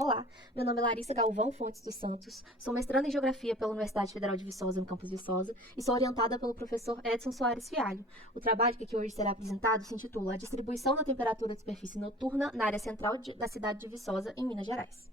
Olá, meu nome é Larissa Galvão Fontes dos Santos, sou mestranda em Geografia pela Universidade Federal de Viçosa, no campus Viçosa, e sou orientada pelo professor Edson Soares Fialho. O trabalho que aqui hoje será apresentado se intitula A Distribuição da Temperatura de Superfície Noturna na área central da cidade de Viçosa, em Minas Gerais.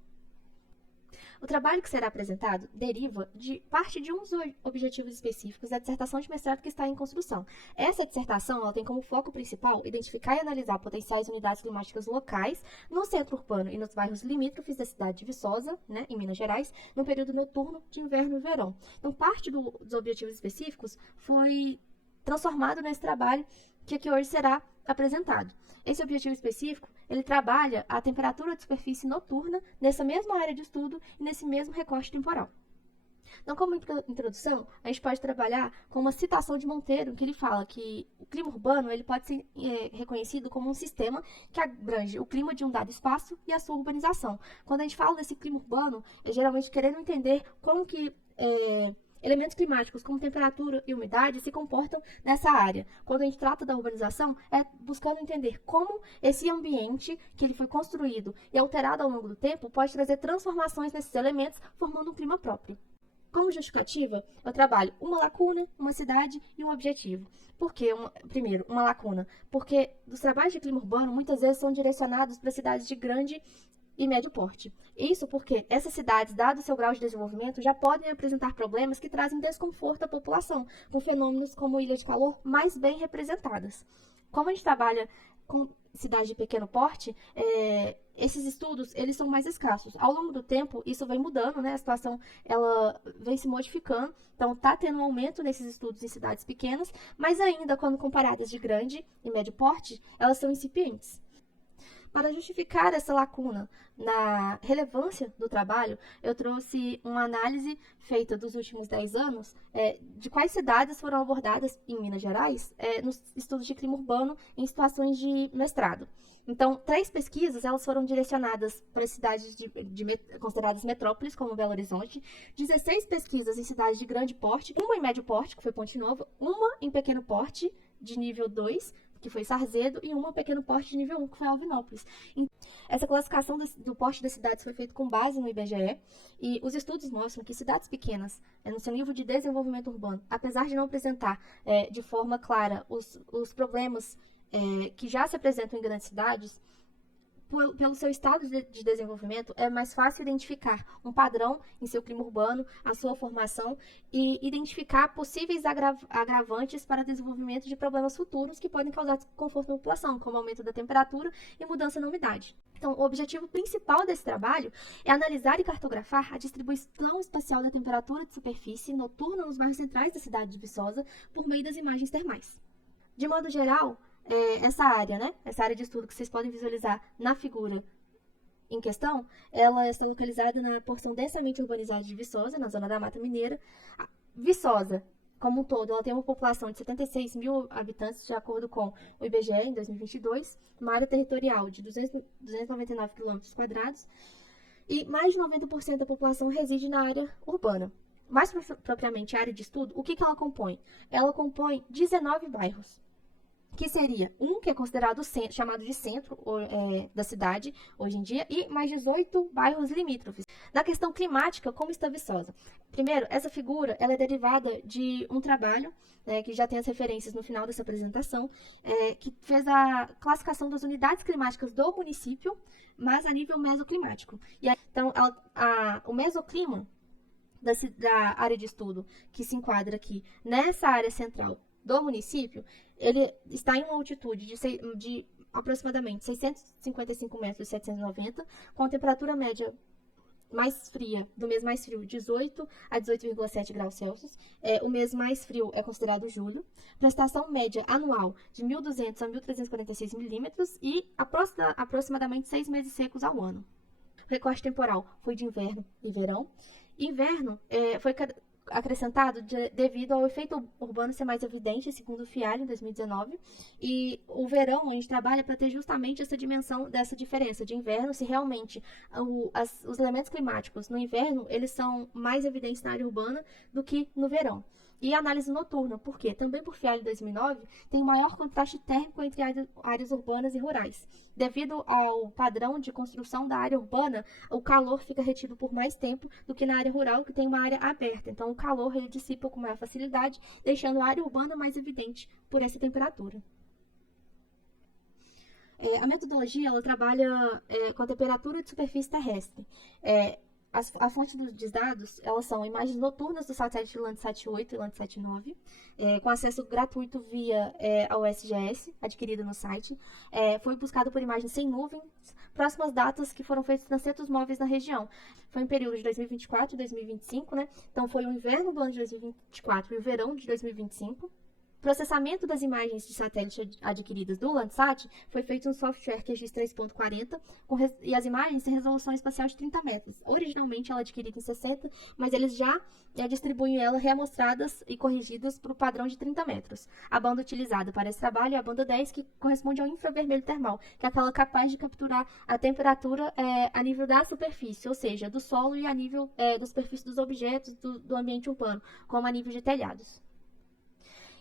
O trabalho que será apresentado deriva de parte de uns objetivos específicos da dissertação de mestrado que está em construção. Essa dissertação ela tem como foco principal identificar e analisar potenciais unidades climáticas locais no centro urbano e nos bairros limítrofes da cidade de Viçosa, em Minas Gerais, no período noturno de inverno e verão. Então, parte dos objetivos específicos foi transformado nesse trabalho que aqui hoje será apresentado. Esse objetivo específico, ele trabalha a temperatura de superfície noturna nessa mesma área de estudo e nesse mesmo recorte temporal. Então, como introdução, a gente pode trabalhar com uma citação de Monteiro, que ele fala que o clima urbano ele pode ser reconhecido como um sistema que abrange o clima de um dado espaço e a sua urbanização. Quando a gente fala desse clima urbano, é geralmente querendo entender como que elementos climáticos como temperatura e umidade se comportam nessa área. Quando a gente trata da urbanização, é buscando entender como esse ambiente que ele foi construído e alterado ao longo do tempo pode trazer transformações nesses elementos, formando um clima próprio. Como justificativa, eu trabalho uma lacuna, uma cidade e um objetivo. Por que, primeiro, uma lacuna? Porque os trabalhos de clima urbano muitas vezes são direcionados para cidades de grande e médio porte. Isso porque essas cidades, dado seu grau de desenvolvimento, já podem apresentar problemas que trazem desconforto à população, com fenômenos como ilha de calor mais bem representadas. Como a gente trabalha com cidades de pequeno porte, esses estudos eles são mais escassos. Ao longo do tempo, isso vem mudando, a situação ela vem se modificando, então está tendo um aumento nesses estudos em cidades pequenas, mas ainda, quando comparadas de grande e médio porte, elas são incipientes. Para justificar essa lacuna na relevância do trabalho, eu trouxe uma análise feita dos últimos 10 anos de quais cidades foram abordadas em Minas Gerais nos estudos de clima urbano em situações de mestrado. Então, 3 pesquisas elas foram direcionadas para cidades consideradas metrópoles, como Belo Horizonte, 16 pesquisas em cidades de grande porte, uma em médio porte, que foi Ponte Nova, uma em pequeno porte, de nível 2, que foi Sarzedo, e uma pequeno porte de nível 1, que foi Alvinópolis. Essa classificação do porte das cidades foi feita com base no IBGE, e os estudos mostram que cidades pequenas, no seu nível de desenvolvimento urbano, apesar de não apresentar de forma clara os problemas que já se apresentam em grandes cidades, pelo seu estado de desenvolvimento, é mais fácil identificar um padrão em seu clima urbano, a sua formação, e identificar possíveis agravantes para desenvolvimento de problemas futuros que podem causar desconforto na população, como aumento da temperatura e mudança na umidade. Então, o objetivo principal desse trabalho é analisar e cartografar a distribuição espacial da temperatura de superfície noturna nos bairros centrais da cidade de Viçosa por meio das imagens termais. De modo geral, essa área de estudo que vocês podem visualizar na figura em questão, ela está localizada na porção densamente urbanizada de Viçosa, na zona da Mata Mineira. Viçosa, como um todo, ela tem uma população de 76 mil habitantes, de acordo com o IBGE, em 2022, uma área territorial de 299 km², e mais de 90% da população reside na área urbana. Mais propriamente, a área de estudo, o que ela compõe? Ela compõe 19 bairros, que seria um que é considerado chamado de centro da cidade hoje em dia, e mais 18 bairros limítrofes. Na questão climática, como está Viçosa? Primeiro, essa figura ela é derivada de um trabalho que já tem as referências no final dessa apresentação, que fez a classificação das unidades climáticas do município, mas a nível mesoclimático. E aí, então, o mesoclima da área de estudo que se enquadra aqui nessa área central do município, ele está em uma altitude de aproximadamente 655 metros e 790, com a temperatura média mais fria, do mês mais frio, 18 a 18,7 graus Celsius. O mês mais frio é considerado julho. Precipitação média anual de 1.200 a 1.346 milímetros e aproximadamente 6 meses secos ao ano. O recorte temporal foi de inverno e verão. Inverno foi acrescentado devido ao efeito urbano ser mais evidente, segundo o Fialho, em 2019. E o verão, a gente trabalha para ter justamente essa dimensão dessa diferença de inverno, se realmente os elementos climáticos no inverno, eles são mais evidentes na área urbana do que no verão. E análise noturna, por quê? Também por FIALE 2009, tem maior contraste térmico entre áreas urbanas e rurais. Devido ao padrão de construção da área urbana, o calor fica retido por mais tempo do que na área rural, que tem uma área aberta. Então, o calor ele dissipa com maior facilidade, deixando a área urbana mais evidente por essa temperatura. A metodologia ela trabalha com a temperatura de superfície terrestre. A fonte dos dados elas são imagens noturnas do satélite Landsat 8 e Landsat 9, com acesso gratuito via ao SGS, adquirido no site. Foi buscado por imagens sem nuvens, próximas datas que foram feitos nos centros móveis na região. Foi em período de 2024 e 2025, né? Então foi o inverno do ano de 2024 e o verão de 2025. Processamento das imagens de satélite adquiridas do Landsat foi feito no software QGIS 3.40 e as imagens têm resolução espacial de 30 metros. Originalmente ela é adquirida em 60, mas eles já distribuem ela reamostradas e corrigidas para o padrão de 30 metros. A banda utilizada para esse trabalho é a banda 10, que corresponde ao infravermelho termal, que é aquela capaz de capturar a temperatura a nível da superfície, ou seja, do solo e a nível da superfície dos objetos do ambiente urbano, como a nível de telhados.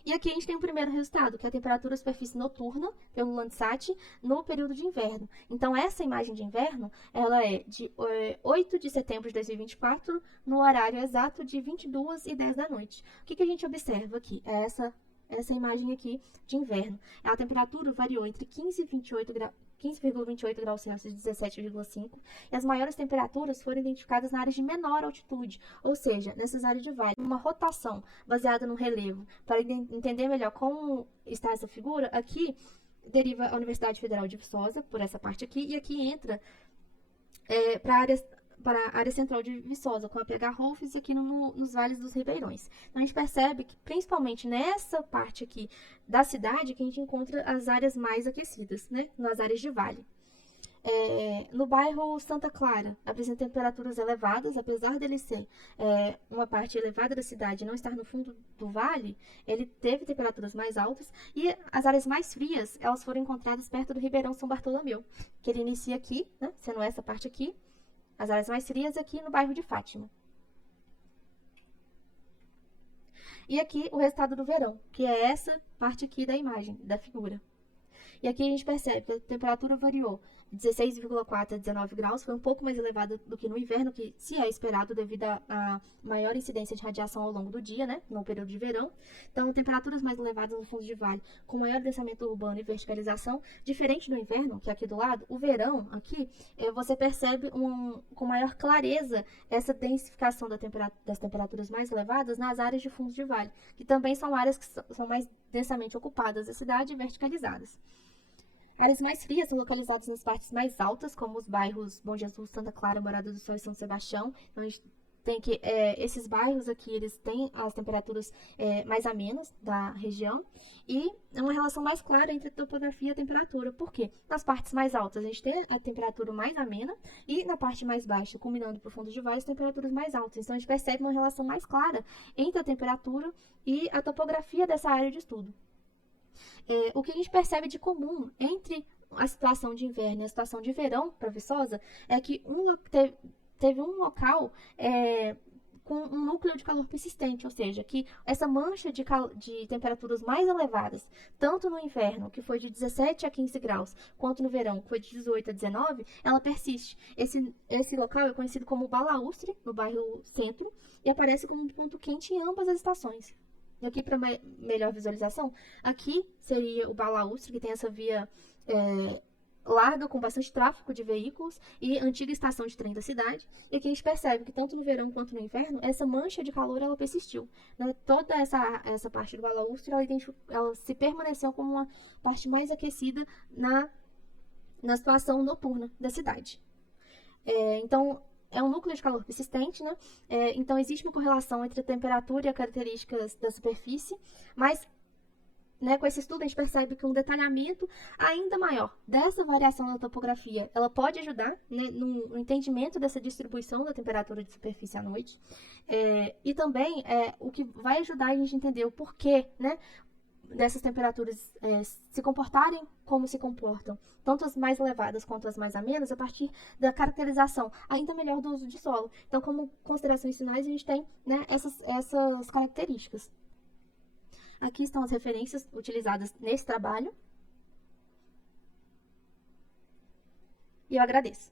E aqui a gente tem o primeiro resultado, que é a temperatura da superfície noturna pelo Landsat no período de inverno. Então, essa imagem de inverno, ela é de 8 de setembro de 2024, no horário exato de 22h10 da noite. O que a gente observa aqui? É essa imagem aqui de inverno. A temperatura variou entre 15,28 graus Celsius e 17,5, e as maiores temperaturas foram identificadas na área de menor altitude, ou seja, nessas áreas de vale. Uma rotação baseada no relevo, para entender melhor como está essa figura, aqui deriva a Universidade Federal de Viçosa, por essa parte aqui, e aqui entra para a área central de Viçosa, com a PH Rolfes aqui nos vales dos Ribeirões. Então, a gente percebe que, principalmente nessa parte aqui da cidade, que a gente encontra as áreas mais aquecidas, né? Nas áreas de vale. No bairro Santa Clara, apresenta temperaturas elevadas, apesar dele ser uma parte elevada da cidade e não estar no fundo do vale, ele teve temperaturas mais altas, e as áreas mais frias, elas foram encontradas perto do Ribeirão São Bartolomeu, que ele inicia aqui, né? Sendo essa parte aqui, as áreas mais frias aqui no bairro de Fátima. E aqui o resultado do verão, que é essa parte aqui da imagem, da figura. E aqui a gente percebe que a temperatura variou de 16,4 a 19 graus, foi um pouco mais elevada do que no inverno, que se é esperado devido à maior incidência de radiação ao longo do dia, né, no período de verão. Então, temperaturas mais elevadas no fundo de vale, com maior densamento urbano e verticalização, diferente do inverno, que é aqui do lado, o verão, aqui, você percebe com maior clareza essa densificação das temperaturas mais elevadas nas áreas de fundo de vale, que também são áreas que são mais densamente ocupadas da cidade e verticalizadas. Áreas mais frias são localizadas nas partes mais altas, como os bairros Bom Jesus, Santa Clara, Morada do Sol e São Sebastião. Então, a gente tem que esses bairros aqui, eles têm as temperaturas mais amenas da região, e é uma relação mais clara entre a topografia e a temperatura. Por quê? Nas partes mais altas, a gente tem a temperatura mais amena, e na parte mais baixa, culminando para o fundo de vale, as temperaturas mais altas. Então, a gente percebe uma relação mais clara entre a temperatura e a topografia dessa área de estudo. O que a gente percebe de comum entre a situação de inverno e a situação de verão para Viçosa é que teve um local com um núcleo de calor persistente, ou seja, que essa mancha de temperaturas mais elevadas, tanto no inverno, que foi de 17 a 15 graus, quanto no verão, que foi de 18 a 19, ela persiste. Esse local é conhecido como Balaústre, no bairro Centro, e aparece como um ponto quente em ambas as estações. E aqui, para melhor visualização, aqui seria o Balaústre, que tem essa via larga, com bastante tráfego de veículos, e antiga estação de trem da cidade. E aqui a gente percebe que tanto no verão quanto no inverno, essa mancha de calor ela persistiu. Né? Toda essa parte do Balaústre, ela se permaneceu como uma parte mais aquecida na situação noturna da cidade. Então, é um núcleo de calor persistente, né? Então, existe uma correlação entre a temperatura e as características da superfície, mas, né, com esse estudo a gente percebe que um detalhamento ainda maior dessa variação da topografia, ela pode ajudar, né, no entendimento dessa distribuição da temperatura de superfície à noite, e também o que vai ajudar a gente a entender o porquê, né, dessas temperaturas se comportarem como se comportam, tanto as mais elevadas quanto as mais amenas, a partir da caracterização ainda melhor do uso de solo. Então, como considerações finais, a gente tem, né, essas características. Aqui estão as referências utilizadas nesse trabalho. E eu agradeço.